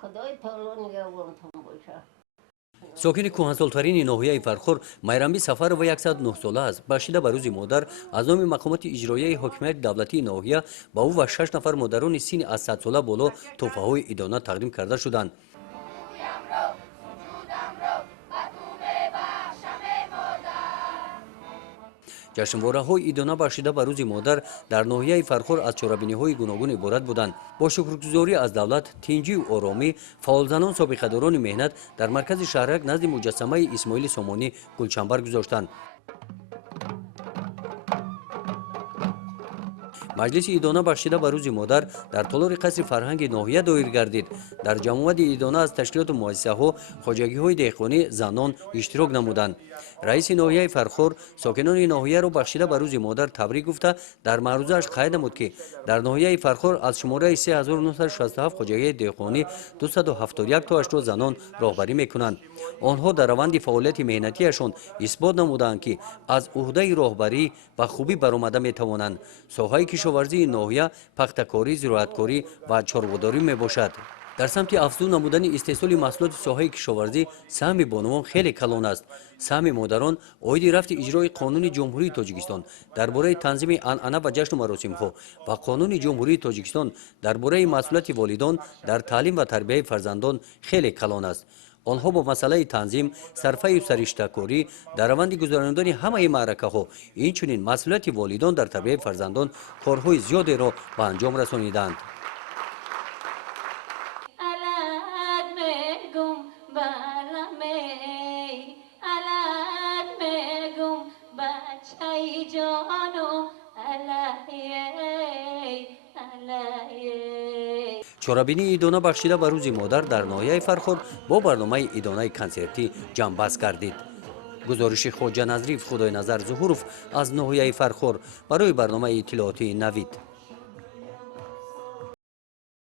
خدای تعالی نگهبانتون باشه. ساکن کهنسال‌ترین ناحیه فرخور میرنبی سفر و 109 ساله است. بخشیده به روز مادر از نام مقامات اجرایی حاکمیت دولتی ناحیه با او و 6 نفر مادران سین از 100 ساله بالا تحفه‌های عیدانه تقدیم کرده شدند. جشنواره‌های عیدانه بخشیده به روز مادر در ناحیه فرخور از چاره‌بینی‌های گوناگون عبارت بودند. با شکرگزاری از دولت، تنجی و آرامی، فعالزنان سابقه‌داران مهنت در مرکز شهرک نزد مجسمه اسماعیل سامانی گلچنبر گذاشتند. مجلس عیدانه بخشیده به روز مادر در تالار قصر فرهنگ ناحیه دایر گردید. در جمعیت عیدانه از تشکیلات و مؤسسه‌ها، خواجگی‌های دهقانی، زنان اشتراک نمودند. رئیس ناحیه فرخور ساکنان ناحیه را بخشیده به روز مادر تبریک گفته در معروضه‌اش قید نمود که در ناحیه فرخور از شماره 3967 خواجگی دهقانی 271 تاش را زنان راهبری می‌کنند. آنها در روند فعالیت مهنتیشان اثبات نمودند که از عهده راهبری و خوبی برآمده می‌توانند. ساحه کشاورزی ناحیه پختکاری، زراعتکاری و چاره‌داری میباشد. در سمت افزون نمودن استحصال محصولات ساحه کشاورزی سهم بانوان خیلی کلان است. سهم مادران عاید رفت اجرای قانون جمهوری تاجیکستان درباره تنظیم عنعنه و جشن و مراسم‌ها و قانون جمهوری تاجیکستان درباره مسئولیت والدان در تعلیم و تربیت فرزندان خیلی کلان است. آنها با مسئله تنظیم، صرفه و سرشته‌کاری در روند گذراندن همه معرکه‌ها، اینچنین مسئولیت والدان در تربیت فرزندان کارهای زیادی را به انجام رسانیدند. چاره‌بینی عیدانه بخشیده به روز مادر در ناحیه فرخور با برنامه عیدانه کنسرتی جنببست گردید. گزارش خواجه نظریف خدای نظر ظهورов از ناحیه فرخور برای برنامه اطلاعاتی نوید.